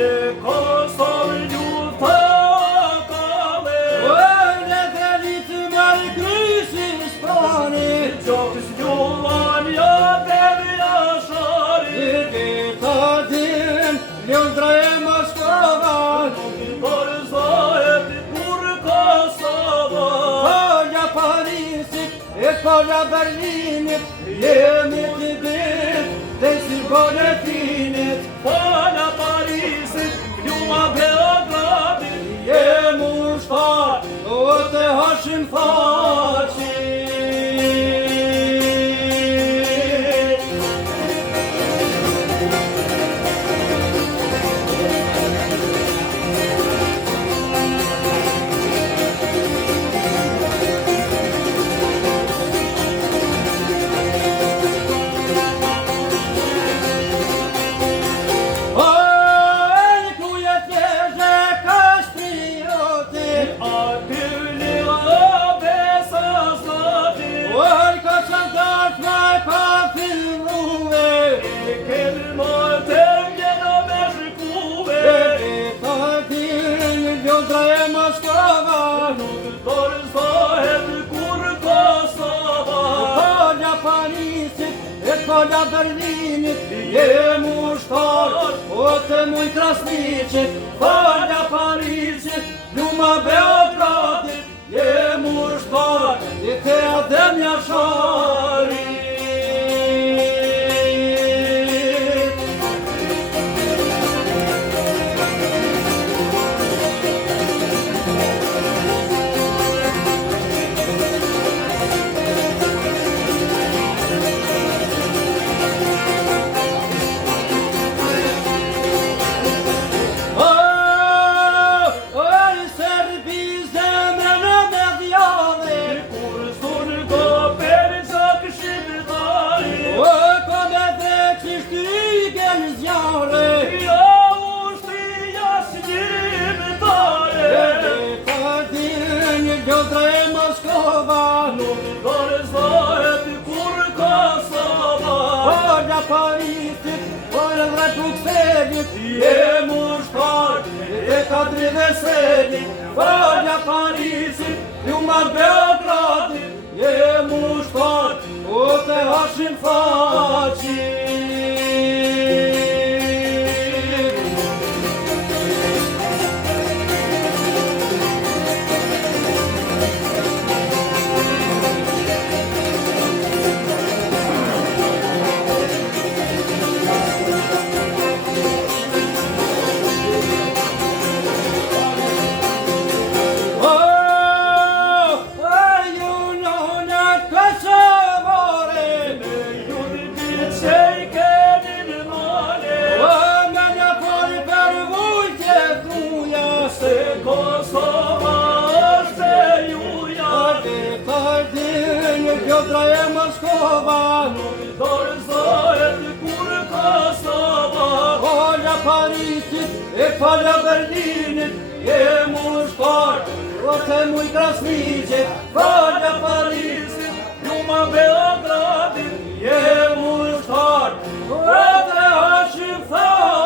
Në Kosovë lufta kale, në delit marë krysin sprani, gjokës gjuan ja dhe jashari, këta din Londra e Moskova, dorëzohet kur Kosova. Falja Parisit e falja Berlinit, jemi të bit dhe si Boletinit. Falja Parisit, ljuma Beogradit, Jemi ushtar, o të hashim faqin. Falja Berlinit, jemi ushtar, o të muj Krasniqit. Falja Parisit, ljuma Beogradit, jemi ushtar, i të adem jasharit. Londra e Moskova, nuk dorëzohet kur Kosova. Falja Parisit, falja Bukselit, jemi ushtar, e Kadri dhe Selit. Falja Parisit, ljuma Beogradit, jemi ushtar, o të hashim faqin. Londra e Moskova, nuk dorëzohet kur Kosova. Falja Parisit e falja Berlinit, jemi ushtar, o të muj Krasniqit. Falja Parisit, ljuma Beogradit, jemi ushtar, o të hashim faqin.